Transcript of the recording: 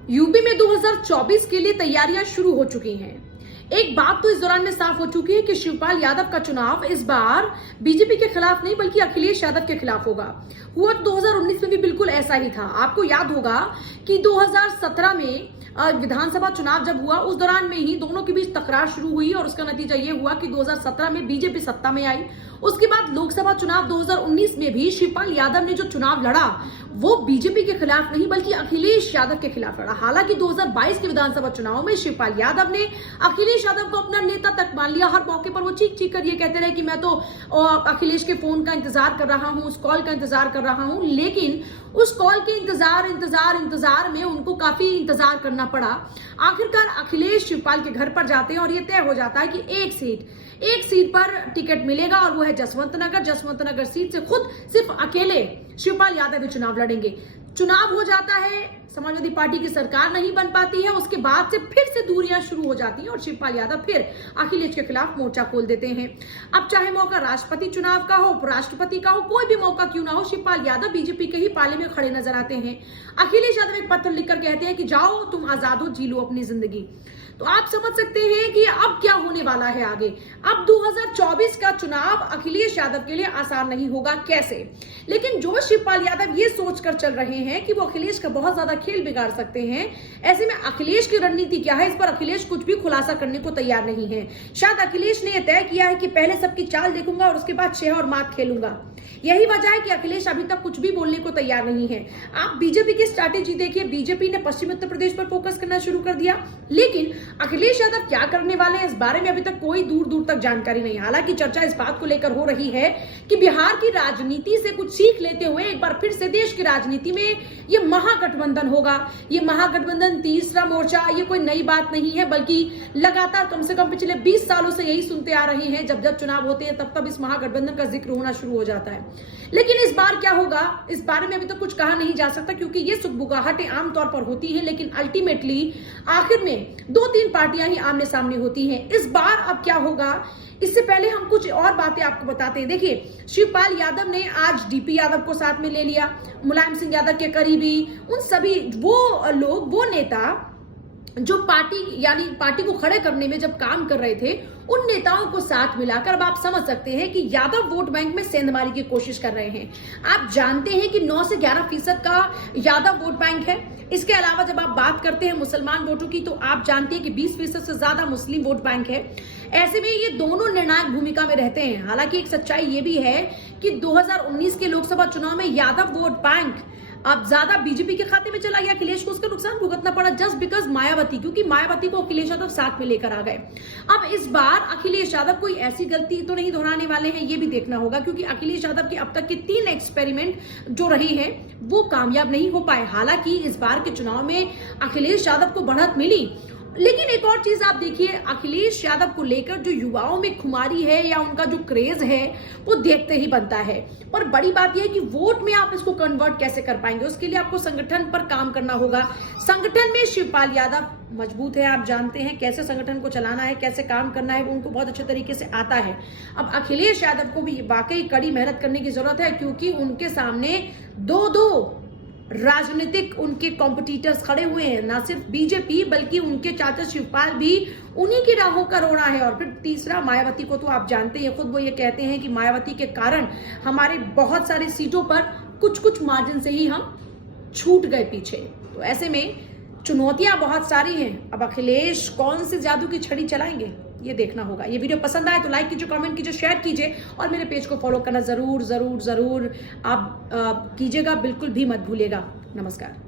UP में 2024 के लिए तैयारियां शुरू हो चुकी हैं। एक बात तो इस दौरान में साफ हो चुकी है कि शिवपाल यादव का चुनाव इस बार बीजेपी के खिलाफ नहीं बल्कि अखिलेश यादव के खिलाफ होगा। हुआ 2019 में भी बिल्कुल ऐसा ही था। आपको याद होगा कि 2017 में विधानसभा चुनाव जब हुआ उस दौरान में ही दोनों के बीच तकरार शुरू हुई और उसका नतीजा ये हुआ कि 2017 में बीजेपी सत्ता में आई। उसके बाद लोकसभा चुनाव 2019 में भी शिवपाल यादव ने जो चुनाव लड़ा वो बीजेपी के खिलाफ नहीं बल्कि अखिलेश यादव के खिलाफ लड़ा। हालांकि 2022 के विधानसभा चुनाव में शिवपाल यादव ने अखिलेश यादव को अपना नेता तक मान लिया। हर मौके पर वो चीख चीख कर ये कहते रहे कि मैं तो अखिलेश के फोन का इंतजार कर रहा हूं, उस कॉल का इंतजार कर रहा हूं। लेकिन उस कॉल के इंतजार में उनको काफी इंतजार करना पड़ा। आखिरकार अखिलेश शिवपाल के घर पर जाते हैं और ये तय हो जाता है कि एक सीट पर टिकट मिलेगा और वो है जसवंत नगर सीट से खुद सिर्फ अकेले शिवपाल यादव ही चुनाव लड़ेंगे। चुनाव हो जाता है, समाजवादी पार्टी की सरकार नहीं बन पाती है। उसके बाद से फिर से दूरियां शुरू हो जाती हैं और शिवपाल यादव फिर अखिलेश के खिलाफ मोर्चा खोल देते हैं। अब चाहे मौका राष्ट्रपति चुनाव का हो, उपराष्ट्रपति का हो, कोई भी मौका क्यों ना हो, शिवपाल यादव बीजेपी के ही पाले में खड़े नजर आते हैं। अखिलेश यादव एक पत्र लिखकर कहते हैं कि जाओ तुम आजाद हो, जी लो अपनी जिंदगी। तो आप समझ सकते हैं कि अब क्या होने वाला है आगे। अब 2024 का चुनाव अखिलेश यादव के लिए आसान नहीं होगा। कैसे? लेकिन जो शिवपाल यादव ये सोचकर चल रहे हैं कि वो अखिलेश का बहुत ज्यादा खेल बिगाड़ सकते हैं, ऐसे में अखिलेश की रणनीति क्या है, इस पर अखिलेश कुछ भी खुलासा करने को तैयार नहीं है। शायद अखिलेश ने यह तय किया है कि पहले सबकी चाल देखूंगा और उसके बाद छह और मात खेलूंगा। यही वजह है कि अखिलेश अभी तक कुछ भी बोलने को तैयार नहीं है। आप बीजेपी की स्ट्रैटेजी देखिए, बीजेपी ने पश्चिमी उत्तर प्रदेश पर फोकस करना शुरू कर दिया, लेकिन अखिलेश यादव क्या करने वाले हैं इस बारे में अभी तक कोई दूर दूर तक जानकारी नहीं। हालांकि चर्चा इस बात को लेकर हो रही है कि बिहार की राजनीति से कुछ सीख लेते हुए एक बार फिर से देश की राजनीति में ये महागठबंधन होगा। ये महागठबंधन तीसरा मोर्चा, ये कोई नई बात नहीं है, बल्कि लगातार कम से कम पिछले 20 सालों से यही सुनते आ रहे हैं। जब जब चुनाव होते हैं तब तब इस महागठबंधन का जिक्र होना शुरू हो जाता है। लेकिन इस बार क्या होगा इस बारे में अभी तक कुछ कहा नहीं जा सकता, क्योंकि ये सुगबुगाहटें आमतौर पर होती हैं, लेकिन अल्टीमेटली आखिर में 2-3 पार्टियां ही आमने सामने होती हैं। इस बार अब क्या होगा, इससे पहले हम कुछ और बातें आपको बताते हैं। देखिए, शिवपाल यादव ने आज डीपी यादव को साथ में ले लिया, मुलायम सिंह यादव के करीबी, उन सभी वो लोग, वो नेता जो पार्टी को खड़े करने में जब काम कर रहे थे, उन नेताओं को साथ मिलाकर अब आप समझ सकते हैं कि यादव वोट बैंक में सेंधमारी की कोशिश कर रहे हैं। आप जानते हैं कि 9 से 11% का यादव वोट बैंक है। इसके अलावा जब आप बात करते हैं मुसलमान वोटों की, तो आप जानते हैं कि 20% से ज्यादा मुस्लिम वोट बैंक है। ऐसे में ये दोनों निर्णायक भूमिका में रहते हैं। हालांकि एक सच्चाई ये भी है कि 2019 के लोकसभा चुनाव में यादव वोट बैंक अब ज्यादा बीजेपी के खाते में चला गया। अखिलेश को उसका नुकसान भुगतना पड़ा जस्ट बिकॉज मायावती, क्योंकि मायावती को अखिलेश यादव साथ में लेकर आ गए। अब इस बार अखिलेश यादव कोई ऐसी गलती तो नहीं दोहराने वाले हैं, ये भी देखना होगा, क्योंकि अखिलेश यादव के अब तक के 3 एक्सपेरिमेंट जो रहे हैं वो कामयाब नहीं हो पाए। हालांकि इस बार के चुनाव में अखिलेश यादव को बढ़त मिली, लेकिन एक और चीज आप देखिए, अखिलेश यादव को लेकर जो युवाओं में खुमारी है या उनका जो क्रेज है वो देखते ही बनता है। पर बड़ी बात यह है कि वोट में आप इसको कन्वर्ट कैसे कर पाएंगे, उसके लिए आपको संगठन पर काम करना होगा। संगठन में शिवपाल यादव मजबूत है, आप जानते हैं कैसे संगठन को चलाना है, कैसे काम करना है, वो उनको बहुत अच्छे तरीके से आता है। अब अखिलेश यादव को भी वाकई कड़ी मेहनत करने की जरूरत है, क्योंकि उनके सामने दो राजनीतिक उनके कॉम्पिटिटर्स खड़े हुए हैं। ना सिर्फ बीजेपी बल्कि उनके चाचा शिवपाल भी उन्हीं की राहों का रोड़ा है। और फिर तीसरा मायावती को तो आप जानते हैं, खुद वो ये कहते हैं कि मायावती के कारण हमारे बहुत सारे सीटों पर कुछ मार्जिन से ही हम छूट गए पीछे। तो ऐसे में चुनौतियां बहुत सारी हैं। अब अखिलेश कौन से जादू की छड़ी चलाएंगे ये देखना होगा। ये वीडियो पसंद आए तो लाइक कीजिए, कमेंट कीजिए, शेयर कीजिए और मेरे पेज को फॉलो करना जरूर आप कीजिएगा, बिल्कुल भी मत भूलिएगा। नमस्कार।